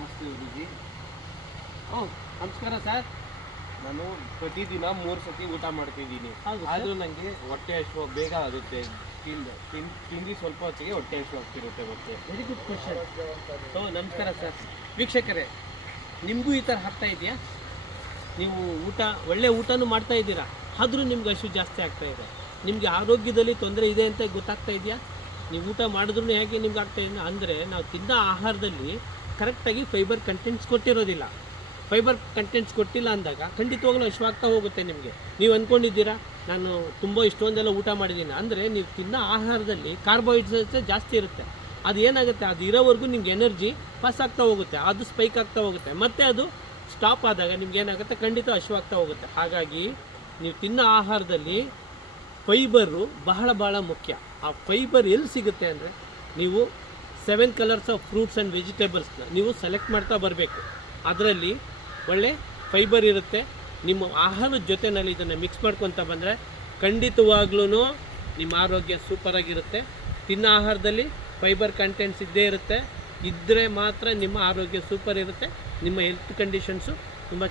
ನಮಸ್ತೆ ಗುರುಜಿ. ನಮಸ್ಕಾರ ಸರ್. ನಾನು ಪ್ರತಿದಿನ 3 ಸತಿ ಊಟ ಮಾಡ್ತಿದ್ದೀನಿ. ಹೌದು ಸರ್. ಆದರೂ ನನಗೆ ಹೊಟ್ಟೆ ಹಸಿವು ಬೇಗ ಆಗುತ್ತೆ. ತಿಂದು ಸ್ವಲ್ಪ ಹೊತ್ತಿಗೆ ಹೊಟ್ಟೆ ಹಸಿವು ಆಗ್ತಿರುತ್ತೆ ಮತ್ತೆ. Very good question. ನಮಸ್ಕಾರ ಸರ್. ವೀಕ್ಷಕರೇ, ನಿಮಗೂ ಈ ಥರ ಆಗ್ತಾ ಇದೆಯಾ? ನೀವು ಒಳ್ಳೆ ಊಟನೂ ಮಾಡ್ತಾ ಇದ್ದೀರಾ, ಆದರೂ ನಿಮ್ಗೆ ಹಸಿವು ಜಾಸ್ತಿ ಆಗ್ತಾ ಇದೆ. ನಿಮಗೆ ಆರೋಗ್ಯದಲ್ಲಿ ತೊಂದರೆ ಇದೆ ಅಂತ ಗೊತ್ತಾಗ್ತಾ ಇದೆಯಾ? ನೀವು ಊಟ ಮಾಡಿದ್ರೂ ಹೇಗೆ ನಿಮ್ಗೆ ಆಗ್ತಾ ಇದೆ ಅಂದರೆ, ನಾವು ತಿನ್ನೋ ಆಹಾರದಲ್ಲಿ ಕರೆಕ್ಟಾಗಿ ಫೈಬರ್ ಕಂಟೆಂಟ್ಸ್ ಕೊಟ್ಟಿರೋದಿಲ್ಲ. ಫೈಬರ್ ಕಂಟೆಂಟ್ಸ್ ಕೊಟ್ಟಿಲ್ಲ ಅಂದಾಗ ಖಂಡಿತವಾಗ್ಲೂ ಹಸಿವಾಗ್ತಾ ಹೋಗುತ್ತೆ ನಿಮಗೆ. ನೀವು ಅಂದ್ಕೊಂಡಿದ್ದೀರಾ ನಾನು ತುಂಬ ಇಷ್ಟೊಂದೆಲ್ಲ ಊಟ ಮಾಡಿದ್ದೀನಿ ಅಂದರೆ, ನೀವು ತಿನ್ನೋ ಆಹಾರದಲ್ಲಿ ಕಾರ್ಬೋಹೈಡ್ರೇಟ್ಸ್ ಜಾಸ್ತಿ ಇರುತ್ತೆ. ಅದು ಏನಾಗುತ್ತೆ, ಅದು ಇರೋವರೆಗೂ ನಿಮ್ಗೆ ಎನರ್ಜಿ ಪಾಸ್ ಆಗ್ತಾ ಹೋಗುತ್ತೆ, ಅದು ಸ್ಪೈಕ್ ಆಗ್ತಾ ಹೋಗುತ್ತೆ. ಮತ್ತು ಅದು ಸ್ಟಾಪ್ ಆದಾಗ ನಿಮ್ಗೆ ಏನಾಗುತ್ತೆ, ಖಂಡಿತ ಹಸಿವಾಗ್ತಾ ಹೋಗುತ್ತೆ. ಹಾಗಾಗಿ ನೀವು ತಿನ್ನೋ ಆಹಾರದಲ್ಲಿ ಫೈಬರು ಬಹಳ ಮುಖ್ಯ. ಆ ಫೈಬರ್ ಎಲ್ಲಿ ಸಿಗುತ್ತೆ ಅಂದರೆ, ನೀವು 7 ಕಲರ್ಸ್ ಆಫ್ ಫ್ರೂಟ್ಸ್ ಆ್ಯಂಡ್ ವೆಜಿಟೇಬಲ್ಸ್ನ ನೀವು ಸೆಲೆಕ್ಟ್ ಮಾಡ್ತಾ ಬರಬೇಕು. ಅದರಲ್ಲಿ ಒಳ್ಳೆ ಫೈಬರ್ ಇರುತ್ತೆ. ನಿಮ್ಮ ಆಹಾರದ ಜೊತೆಯಲ್ಲಿ ಇದನ್ನು ಮಿಕ್ಸ್ ಮಾಡ್ಕೊತ ಬಂದರೆ ಖಂಡಿತವಾಗ್ಲೂ ನಿಮ್ಮ ಆರೋಗ್ಯ ಸೂಪರಾಗಿರುತ್ತೆ. ತಿನ್ನೋ ಆಹಾರದಲ್ಲಿ ಫೈಬರ್ ಕಂಟೆಂಟ್ಸ್ ಇದ್ದೇ ಇರುತ್ತೆ. ಇದ್ದರೆ ಮಾತ್ರ ನಿಮ್ಮ ಆರೋಗ್ಯ ಸೂಪರ್ ಇರುತ್ತೆ. ನಿಮ್ಮ ಹೆಲ್ತ್ ಕಂಡೀಷನ್ಸು ತುಂಬ